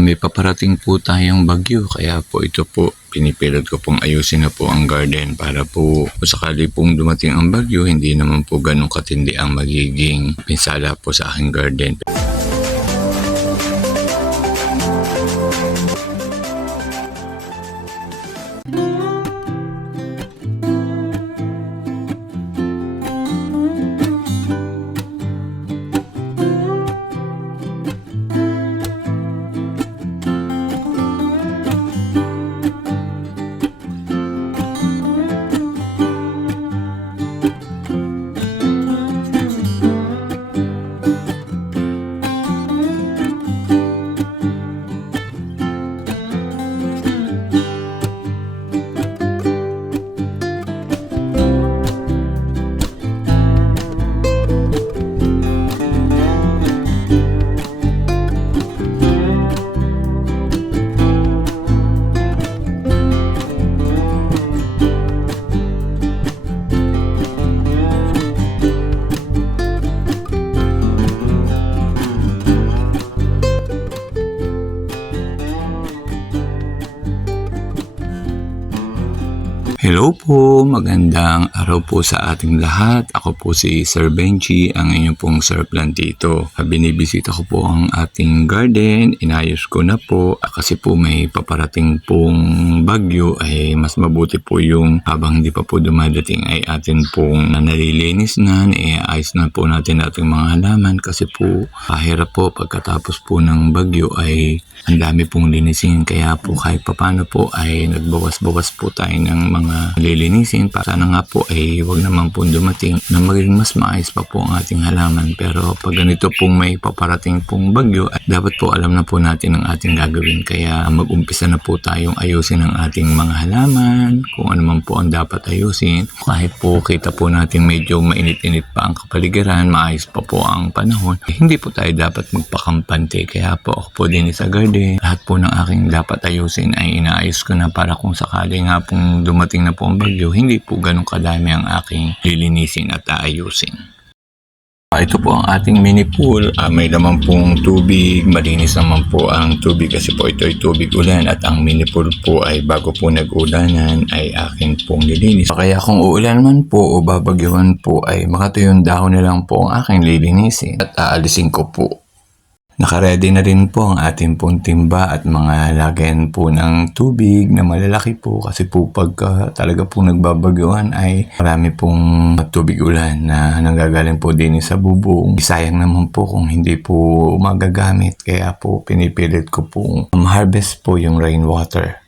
May paparating po tayong bagyo kaya po ito po pinipilit ko pong ayusin na po ang garden para po kung sakali pong dumating ang bagyo hindi naman po ganun katindi ang magiging pinsala po sa aking garden. Hello po, magandang araw po sa ating lahat. Ako po si Sir Benji, ang inyong pong Sir Plantito. Binibisita ko po ang ating garden, inayos ko na po kasi po may paparating pong bagyo ay mas mabuti po yung habang hindi pa po dumadating ay atin pong nalilinis na, naiayos na po natin ating mga halaman kasi po kahirap po pagkatapos po ng bagyo ay ang dami pong linisin kaya po kahit papano po ay nagbawas-bawas po tayo ng mga lilinisin para sana nga po ay wag naman po dumating na maging mas maayos pa po ang ating halaman. Pero pag ganito pong may paparating pong bagyo ay dapat po alam na po natin ang ating gagawin kaya mag-umpisa na po tayong ayusin ang ating mga halaman kung ano man po ang dapat ayusin. Kahit po kita po natin medyo mainit-init pa ang kapaligiran, maayos pa po ang panahon, hindi po tayo dapat magpakampante kaya po ako po din sa garden. Lahat po ng aking dapat ayusin ay inaayos ko na para kung sakali nga pong dumating na po ang bagyo, hindi po ganun kadami ang aking lilinisin at aayusin. Ito po ang ating mini pool. May laman pong tubig, malinis naman po ang tubig kasi po ito ay tubig ulan at ang mini pool po ay bago po nag-ulanan ay akin pong nilinis. Kaya kung uulan man po o babagyuhan po ay makatuyong dahon na lang po ang aking lilinisin at aalisin ko po. Nakaready na rin po ang ating pong timba at mga lagayan po ng tubig na malalaki po kasi po pagka talaga po nagbabagyuhan ay marami pong tubig ulan na nanggagaling po din sa bubong. Sayang naman po kung hindi po magagamit kaya po pinipilit ko pong harvest po yung rainwater.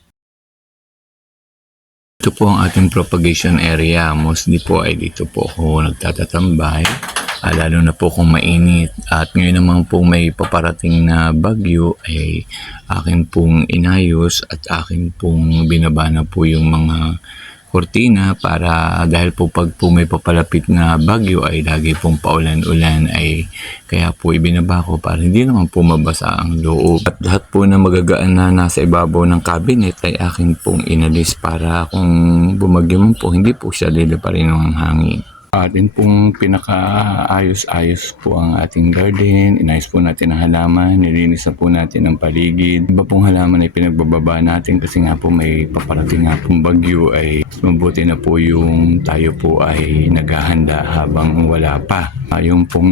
Ito po ang ating propagation area. Mostly po ay dito po ako nagtatatambay. Lalo na po kung mainit at ngayon naman po may paparating na bagyo ay akin pong inayos at akin pong binabana po yung mga kortina para dahil po pag po may papalapit na bagyo ay lagi pong paulan-ulan ay kaya po ibinaba ko para hindi naman po mabasa ang loob. At lahat po na magagaan na nasa ibabaw ng cabinet ay akin pong inalis para kung bumagyo man po hindi po siya liliparin ng hangin. Atin pong pinakaayos-ayos po ang ating garden. Inayos po natin ang halaman, nilinis na po natin ang paligid. Iba pong halaman ay pinagbababa natin kasi nga po may paparating nga pong bagyo ay mabuti na po yung tayo po ay naghahanda habang wala pa. Yung pong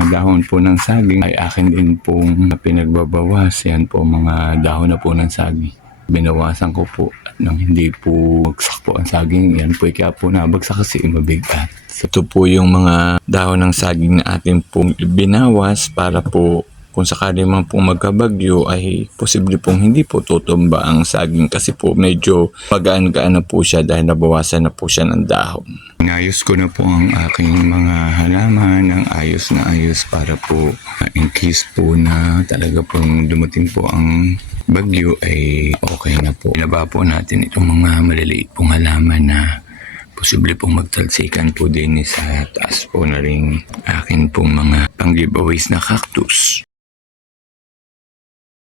mga dahon po ng saging ay akin din pong pinagbabawas. Yan po mga dahon na po ng saging. Binawasan ko po nang hindi po bagsak po ang saging. Yan po kaya po nabagsak kasi mabigat. Ito po yung mga dahon ng saging na atin pong binawas para po kung sakali man pong magkabagyo ay posible pong hindi po tutumba ang saging kasi po medyo magaan-gaan na po siya dahil nabawasan na po siya ng dahon. Inayos ko na po ang aking mga halaman ng ayos na ayos para po in case po na talaga pong dumating po ang bagyo ay okay na po. Binaba po natin itong mga maliliit pong halaman na posible pong magtalsikan po din sa taas po na rin akin pong mga pang-giveaways na cactus.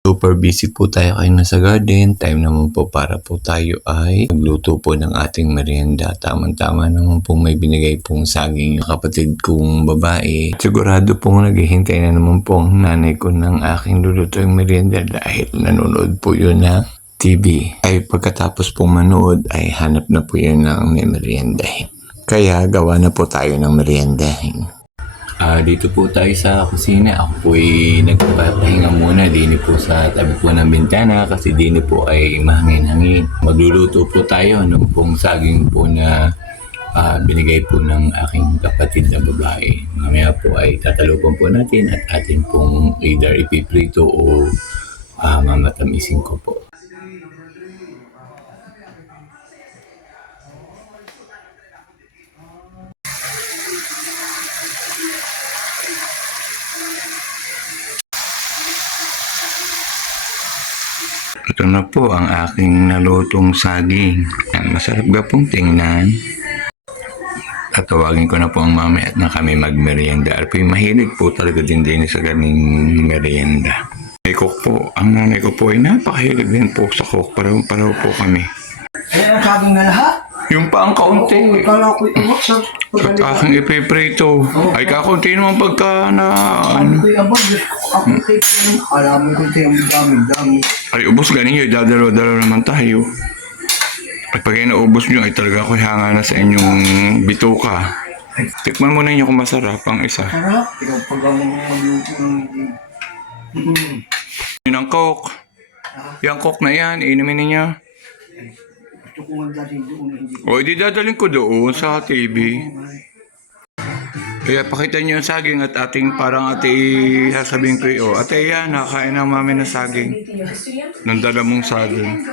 Ito super busy po tayo kayo nasa garden, time naman po para po tayo ay magluto po ng ating merienda. Tama-tama naman po may binigay pong saging yung kapatid kong babae. Sigurado pong naghihintay na naman po ang nanay ko ng aking luluto yung merienda dahil nanonood po yun na TV. Ay pagkatapos pong manood ay hanap na po yun ng meriendahin. Kaya gawa na po tayo ng meriendahin. Dito po tayo sa kusina. Ako po ay nagpapahinga muna dini po sa tabi po ng bintana kasi dini po ay mahangin-hangin. Magluluto po tayo ng pong saging po na binigay po ng aking kapatid na babae. Mamaya po ay tatalupan po natin at atin pong either ipiprito o mamatamisin ko po. Ito na po ang aking nalutong saging. Masarap ga pong tingnan. Tatawagin ko na po ang mami at na kami magmerienda. At po mahilig po talaga din sa ganing merienda. May cook po. Ang nanay ko po ay napakahilig din po sa cook. Pareho po kami. Ang saging na lahat? Yung pa ang kaunti. Kala ko iabot sa At aking ipiprito. Ay kakunti naman pagka na ano. ko iabot. Ako tape yun. Alam mo ko ito yung dami. Ay ubos ganin yun. Dadalo-dalo naman tayo. At pag naubos nyo ay talaga ako hanga na sa inyong bituka. Tikman mo na inyo kung masarap ang isa. Sarap. Ikaw pag ang magluto ng... Yun ang coke. Yung coke na yan, inumin ninyo. Gusto ko nga dati doon. Hindi ko. O, di dadalhin ko doon sa TV. Kaya pakita niyo yung saging at ating parang ate sasabihin ko o ate yan, nakain ng mami na saging. Nang dala mong saging.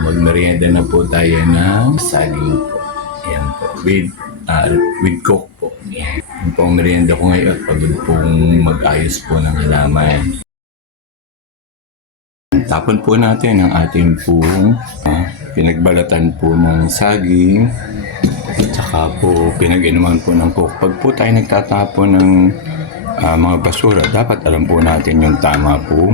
Magmerienda na po tayo ng saging po. Ayan po. With coke po. Ayan. Yung po ang merienda ko ngayon at pagod pong mag-ayos po ng halaman. Tapon po natin ang ating pong pinagbalatan po ng saging at saka po pinag-inuman po ng coke. Pag po tayo nagtatapon ng mga basura, dapat alam po natin yung tama po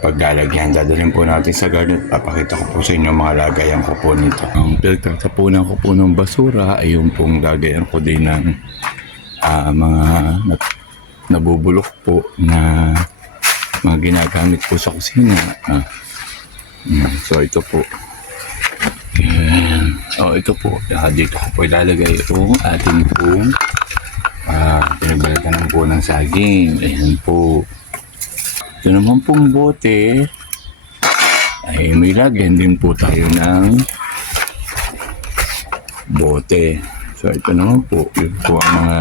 paglalagyan. Dadalhin po natin sa garden at papakita ko po sa inyo mga lagayan ko po nito. Ang pinagtatapunan ko po ng basura ay yung pong lagayan ko din ng mga nabubulok po na mga ginagamit po sa kusina. So ito po. Ayan. Ito po. Dito ko po ilalagay itong ating pong pinagbalatan po ng saging. Ayan po. Ito naman pong bote ay may lagyan din po tayo ng bote. So ito naman po. Yun po ang mga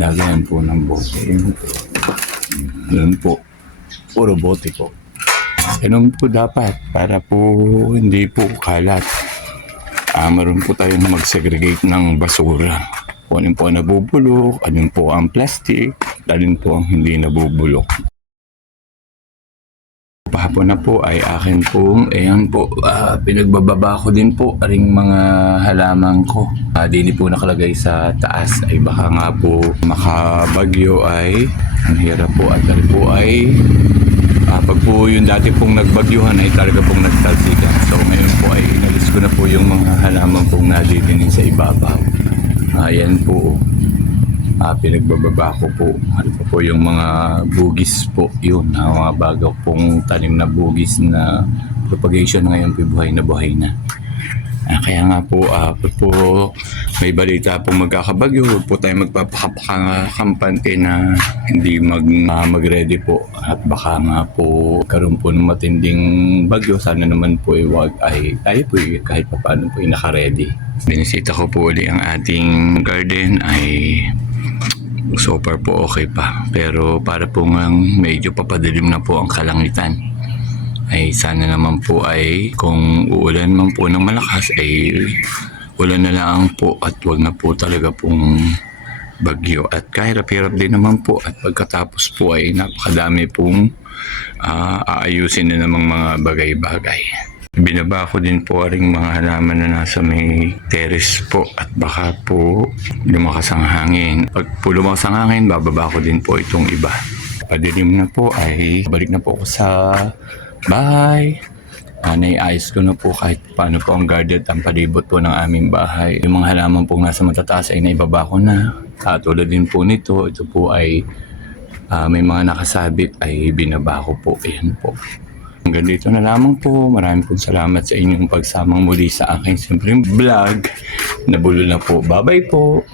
lagayan po ng bote. Yun po. Puro bote po. Ganun po dapat para po hindi po kalat. Meron po tayong mag-segregate ng basura. Kung alin po ang nabubulok, alin po ang plastic, alin po ang hindi nabubulok. Pahapon na po ay akin pong, ayan po, pinagbababa ko din po aring mga halaman ko. Dini po nakalagay sa taas ay baka nga po makabagyo ay ang hirap po at po ay pag po yung dati pong nagbagyuhan ay talaga pong nagtalsikan. So ngayon po ay inalis ko na po yung mga halaman pong nadidinin sa ibabaw. Ayan po. Pinagbababa ko po. Ano po yung mga bugis po. Yun, mga bago pong tanim na bugis na propagation ngayon po buhay na. Kaya nga po, po may balita po magkakabagyo, huwag po tayo magpapakampante na hindi mag-ready po. At baka nga po karoon po ng matinding bagyo, sana naman po ay tayo po kahit pa paano po naka-ready. Binisita ko po uli ang ating garden ay so far po okay pa. Pero para po ngang medyo papadilim na po ang kalangitan. Ay sana naman po ay kung uulan man po ng malakas ay ulan na lang po at wag na po talaga pong bagyo. At kahirap-hirap din naman po at pagkatapos po ay napakadami pong aayusin na namang mga bagay-bagay. Binaba ko din po ring mga halaman na nasa may terrace po at baka po lumakas ang hangin. Pag po lumakas ang hangin, bababa ko din po itong iba. Padilim na po ay balik na po ako sa bahay. Naiayos ko na po kahit paano po ang garden at ang palibot po ng aming bahay. Yung mga halaman pong nasa matataas ay naibaba ko na. Tulad din po nito, ito po ay may mga nakasabit ay binaba ko po. Ayan po. Hanggang dito na lamang po. Maraming po salamat sa inyong pagsamang muli sa aking simpleng vlog. Nabulol na po. Bye-bye po.